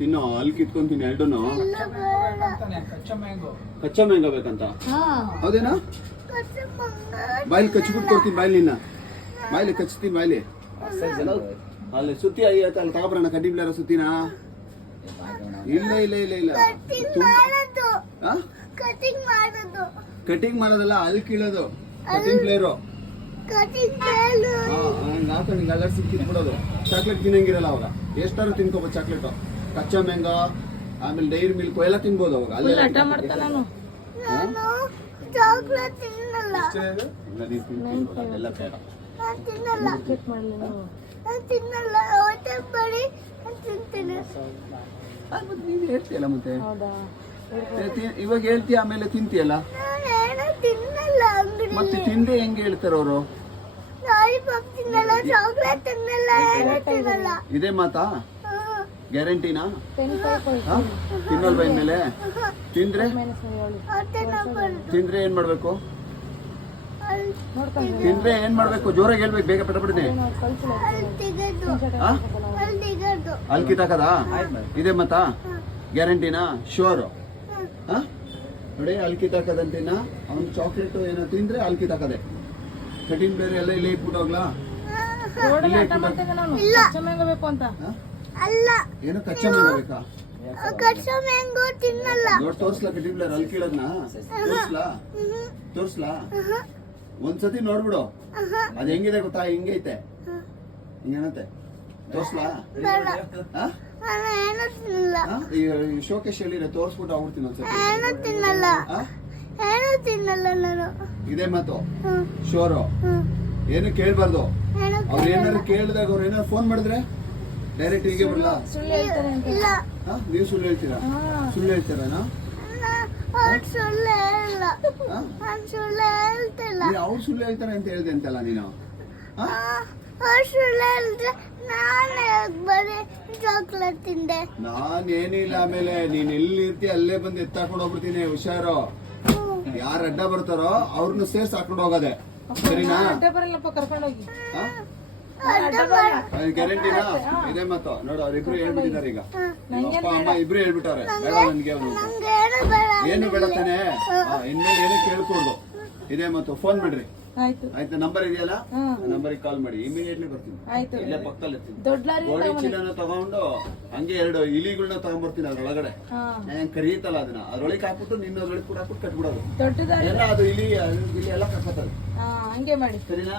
ತಿನ್ನೋ ಅಲ್ಲಿ ಕಿತ್ಕೊಂತೀನಿ ಎರಡೂನು. ಕಚ್ಚಾ ಮ್ಯಾಂಗೋ ಬೇಕಂತ ಹೌದೇನಾ? ಬಾಯಲ್ಲಿ ಕಚ್ಚಿಬಿಟ್ಟು ಕೊಡ್ತೀನಿ, ಬಾಯಲ್ಲಿ ನಿನ್ನ ಬಾಯಲ್ಲಿ ಕಚ್ತೀನಿ, ಬಾಯಲ್ಲಿ ಅಲ್ಲಿ ಸುತ್ತಿ ಅಲ್ಲಿ ತಗೊಬರೋಣ. ಕಡ್ಡಿಬ್ಲಾರ ಸುತ್ತಿನ? ಇಲ್ಲ ಇಲ್ಲ ಇಲ್ಲ ಇಲ್ಲ, ಕಟಿಂಗ್ ಮಾಡೋದಲ್ಲ, ಅಲ್ಲಿ ಕೀಳೋದು ಕಟಿಂಗ್ ಪ್ಲೇಯರು. ಹಾಕೊಂಡು ಹಿಂಗೆ ಅಲ್ಲರ್ಸಿ ಕಿತ್ಬಿಡೋದು. ಚಾಕ್ಲೇಟ್ ತಿನ್ನಂಗಿರಲ್ಲ ಅವಾಗ, ಎಷ್ಟಾದ್ರು ತಿನ್ಕೋಬೋದು ಚಾಕ್ಲೇಟು. ಕಚ್ಚಾ ಮ್ಯಾಂಗೋ ಆಮೇಲೆ ಡೈರಿ ಮಿಲ್ಕ್ ಎಲ್ಲ ತಿನ್ಬೋದು ಅವಾಗ. ಅಲ್ಲೇ ಅದೆಲ್ಲ ಬೇಡ. ನೀನ್ ಹೇಳ್ತೀಯಲ್ಲ ಮತ್ತೆ, ಇವಾಗ ಹೇಳ್ತೀಯ ಆಮೇಲೆ ತಿಂತೀಯಲ್ಲ ಮತ್ತೆ. ತಿಂದೆ ಹೆಂಗೆ ಹೇಳ್ತಾರ ಅವರು? ಇದೇ ಮಾತಾ? ಗ್ಯಾರಂಟಿನಾ? ತಿನ್ನಲ್ವಾ ಇನ್ಮೇಲೆ? ತಿಂದ್ರೆ ಏನ್ ಮಾಡ್ಬೇಕು? ತಿಂದ್ರೆ ಏನ್ ಮಾಡ್ಬೇಕು? ಜೋರಾಗಿ ಹೇಳ್ಬೇಕು, ಬೇಗ ಪಟಪಡಿದೆ. ಅಲ್ಲಿ ಕಿತ್ತಾಕದ? ಇದೇ ಮಾತಾ? ಗ್ಯಾರಂಟಿನಾ? ಶೋರು? ನೋಡಿ, ಅಲ್ಲಿ ಕಿತ್ತಾಕದಂತಿನ ಅವ್ನು ಚಾಕ್ಲೇಟ್ ಏನೋ ತಿಂದ್ರೆ ಅಲ್ಲಿ ಕಿತ್ತಾಕದೆ. ಕಟಿಂಗ್ ಬೇರೆ ಎಲ್ಲ ಇಲ್ಲೇ ಇಟ್ಬಿಟ್ಟೋಗ್ಲಾ? ಏನೋ ಕಚ್ಚಾ ಮ್ಯಾಂಗೋ ಬೇಕಾ? ನೋಡಿ ತೋರ್ಸ್ಲಾ ಕಟಿಂಗ್ ಬೇರೆ ಅಲ್ಲಿ ಕೀಳದ್ನ? ತೋರ್ಸ್ಲಾ ಒಂದ್ಸತಿ ನೋಡ್ಬಿಡು. ಅದ್ ಹೆಂಗಿದೆ ಗೊತ್ತಾ? ಹಿಂಗೈತೆ, ಹಿಂಗೇನತ್ತೆ, ತೋರ್ಸ್ಲಾ? ಶೋಕೇಶ್ ಹೇಳಿರ ತೋರ್ಸ್ಬಿಟ್ಟು ಆಗ್ಬಿಡ್ತೀನಿ ಒಂದ್ಸತಿ. ಇದೇ ಮಾತು? ಶೋರು? ಏನು ಕೇಳ್ಬಾರ್ದು. ಅವ್ರು ಏನಾದ್ರು ಕೇಳಿದಾಗ ಅವ್ರು ಏನಾದ್ರು ಫೋನ್ ಮಾಡಿದ್ರೆ ಡೈರೆಕ್ಟ್ ಹೀಗೆ ಬರಲ್ಲ. ನೀವು ಸುಳ್ಳು ಹೇಳ್ತೀರಾ? ಸುಳ್ಳು ಹೇಳ್ತೀರಾ? ಅವ್ರು ಸುಳ್ಳು ಹೇಳ್ತಾರೆ ಅಂತ ಹೇಳ್ದೆ ಅಂತಲ್ಲ ನೀನು. ನಾನೇನಿಲ್ಲ, ಆಮೇಲೆ ನೀನ್ ಎಲ್ಲಿ ಇರ್ತೀಯ ಅಲ್ಲೇ ಬಂದು ಎತ್ತಾಕೊಂಡು ಹೋಗ್ಬಿಡ್ತೀನಿ. ಹುಷಾರು, ಯಾರು ಅಡ್ಡ ಬರ್ತಾರೋ ಅವ್ರನ್ನ ಸೇರ್ಸ್ ಹಾಕೊಂಡು ಹೋಗೋದೆ, ಸರಿನಾ? ಗ್ಯಾರಂಟಿನಾ? ಇದೇ ಮಾತು ನೋಡು, ಅವ್ರಿಬ್ರು ಹೇಳ್ಬಿಟ್ಟಿದ್ದಾರೆ. ಈಗ ಅಪ್ಪ ಅಮ್ಮ ಇಬ್ರು ಹೇಳ್ಬಿಟ್ಟಾರೆ, ಬೇಡ ನನ್ಗೆ ಏನು ಬೇಡ ತಾನೆ. ಇನ್ಮೇಲೆ ಏನೋ ಕೇಳ್ಕೊಡ್ದು. ಇದೇ ಮಾತು. ಫೋನ್ ಮಾಡ್ರಿ ಆಯ್ತಾ? ನಂಬರ್ ಇದೆಯಲ್ಲ, ನಂಬರಿಗೆ ಕಾಲ್ ಮಾಡಿ, ಇಮಿಡಿಯೇಟ್ಲಿ ಬರ್ತೀನಿ. ಇಲ್ಲೇ ಪಕ್ಕದಲ್ಲಿ ಗೋಳಿ ಚೀಲನ ತಗೊಂಡು ಹಂಗೆ 2 ಇಲಿಗಳನ್ನ ತಗೊಂಡ್ಬರ್ತೀನಿ. ಅದ್ರೊಳಗಡೆ ಕರೀತಲ್ಲ ಅದನ್ನ ಅದ್ರೊಳಗೆ ಹಾಕ್ಬಿಟ್ಟು ನಿನ್ನೊಳಗೆ ಕೂಡ ಹಾಕ್ಬಿಟ್ಟು ಕಟ್ಬಿಡೋದು ಎಲ್ಲ. ಅದು ಇಲಿ ಎಲ್ಲ ಕಟ್ಕೊತದೆ. ಹಂಗೆ ಮಾಡಿ, ಸರಿನಾ?